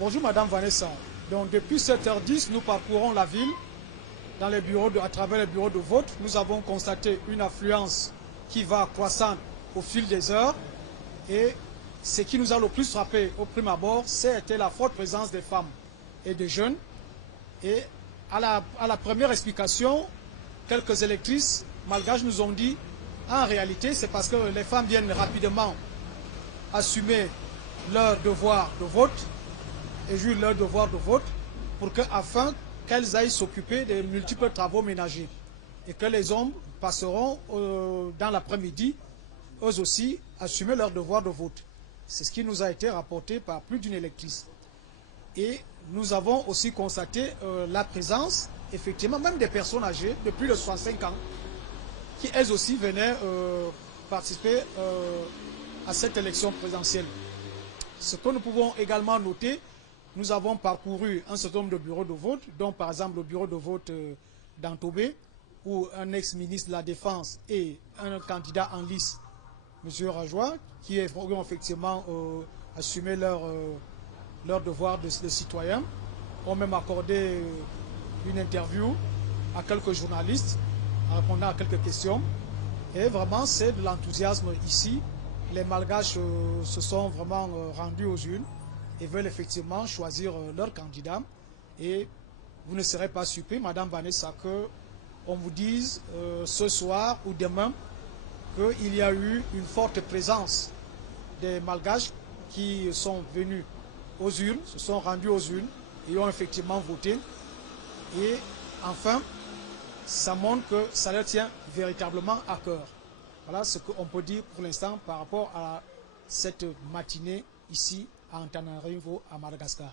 Bonjour Madame Vanessa. Donc depuis 7h10, nous parcourons la ville dans les bureaux à travers les bureaux de vote. Nous avons constaté une affluence qui va croissant au fil des heures. Et ce qui nous a le plus frappé au prime abord, c'était la forte présence des femmes et des jeunes. Et à la première explication, quelques électrices malgaches nous ont dit, en réalité, c'est parce que les femmes viennent rapidement assumer leur devoir de vote et jouir leur devoir de vote afin qu'elles aillent s'occuper des multiples travaux ménagers et que les hommes passeront dans l'après-midi, eux aussi, assumer leur devoir de vote. C'est ce qui nous a été rapporté par plus d'une électrice. Et nous avons aussi constaté la présence, effectivement, même des personnes âgées de plus de 65 ans, qui elles aussi venaient participer à cette élection présidentielle. Ce que nous pouvons également noter, nous avons parcouru un certain nombre de bureaux de vote, dont par exemple le bureau de vote d'Antobé, où un ex-ministre de la Défense et un candidat en lice, M. Rajoy, qui ont effectivement assumé leur devoir de citoyen, ont même accordé une interview à quelques journalistes en répondant à quelques questions. Et vraiment, c'est de l'enthousiasme ici. Les Malgaches se sont vraiment rendus aux urnes et veulent effectivement choisir leur candidat. Et vous ne serez pas surpris, Madame Vanessa, qu'on vous dise ce soir ou demain qu'il y a eu une forte présence des Malgaches qui sont venus aux urnes, se sont rendus aux urnes et ont effectivement voté. Et enfin, ça montre que ça leur tient véritablement à cœur. Voilà ce qu'on peut dire pour l'instant par rapport à cette matinée ici à Antananarivo, à Madagascar.